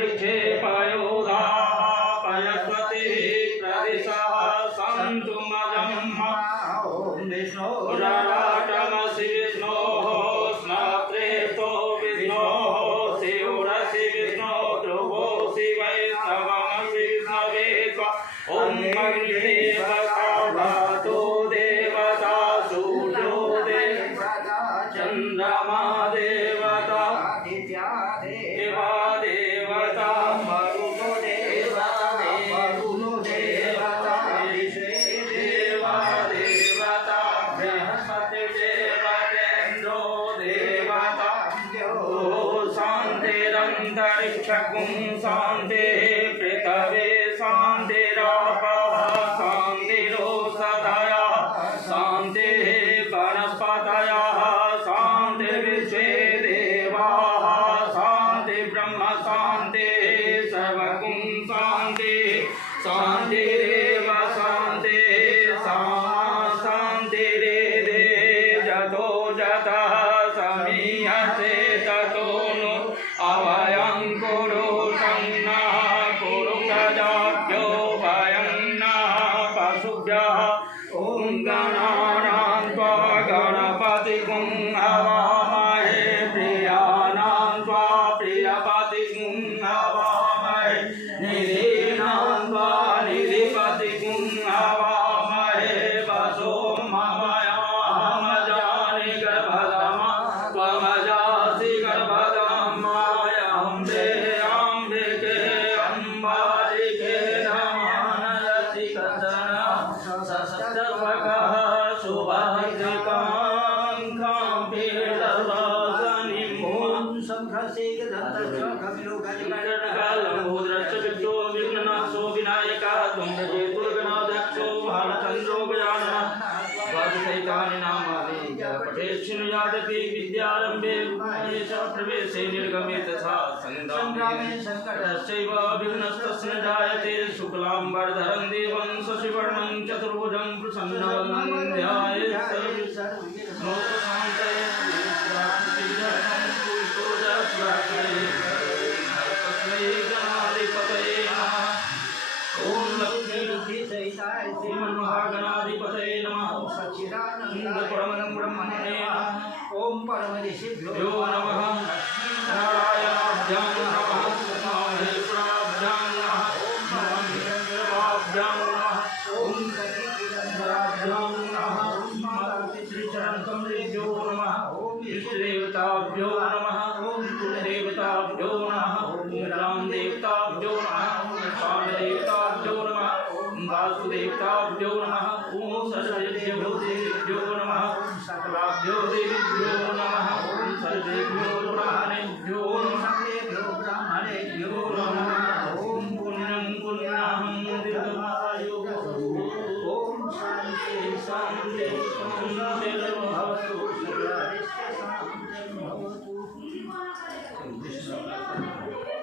पयोधा पयस्वती प्रदिशः सन्तु मजम् पुराराटमसि विष्णोः स्नात्रेतो विष्णोः शिवरसि विष्णो ध्रुवोऽसि वैष्णवमसि विष्णवे ॐ अग्निदेवता भातो देवता सूर्यो देवता चन्द्रमा देवता देवा देवता मरुतो देवता देवा देवता बृहस्पति देवतेन्द्रो देवता शान्तिरन्तरिक्षं शान्तिः पृथिवी शान्तिरापः शान्तिरोषधयः शान्तिः वनस्पतयः शान्तिर्विश्वे देवाः शान्ति ब्रह्म शान्ति सर्वगुं शान्ति शान्तिरेव शान्ति शान्तिरेदे जतो जतः समीहते ततो नु अभयं कुरु सन्नः कुरु प्रजाभ्यो भयं नः पशुभ्यः ॐ गणानां त्वा गणपतिगुं हवामहे प्रियाणां त्वा प्रियपतिगुं हवामहे निधीनां त्वा निधिपतिगुं हवामहे वसो ममयामजानि गर्भधमा त्वमजासि गर्भधमाय अम्बे अम्बिके अम्बालिके नमानयति कथन सस्तवकः सुभाद्रिकां काम्भीरवासनिमूलं संघर्षेकदन्तश्च विष्णो विघ्ननाशो विनायकः दुर्गनाध्यक्षो भालचन्द्रो गजाननः द्वादशैतानि नामानि पठेच्छृणुयादपि विद्यारम्भे प्रवेशे निर्गमे तथा सङ्ग्रामे सङ्कटश्चैव विघ्नस्तस्य न जायते शुक्लाम्बरधरं देवं शशिवर्णं चतुर्भुजं प्रसन्नं ध्यायेत् सर्वशान्तये तस्मै गणाधिपतये नमः ॐ लक्ष्मीसहिताय श्रीमन्महागणाधिपतये नमः सच्चिदानन्दपरमं ब्रह्मणे नमः ॐ परमऋषिभ्यो नमः नारायणाभ्यां नमः महेश्वराभ्यां नमः ॐ हिरण्यगर्भाभ्यां नमः ॐ सतीपुरन्दराभ्यां नमः ॐ श्रीचरणकमलेभ्यो नमः ॐ इष्टदेवताभ्यो नमः ॐ कुलदेवताभ्यो नमः ॐ रामदेवताभ्यो नमः ॐ कालदेवताभ्यो नमः ॐ वासुदेवताभ्यो नमः ॐ सर्वेभ्यो देवेभ्यो नमः ॐ सकलाभ्यो देवेभ्यो नमः ॐ सर्वेभ्यो ब्राह्मणेभ्यो सर्वेभ्यो ब्राह्मणेभ्यो नमः ॐ पुण्यं पुण्याहं दीर्घमायु ॐ शान्ति शान्ति शान्तिर्भवतु सर्वस्य शान्तिर्भवतु।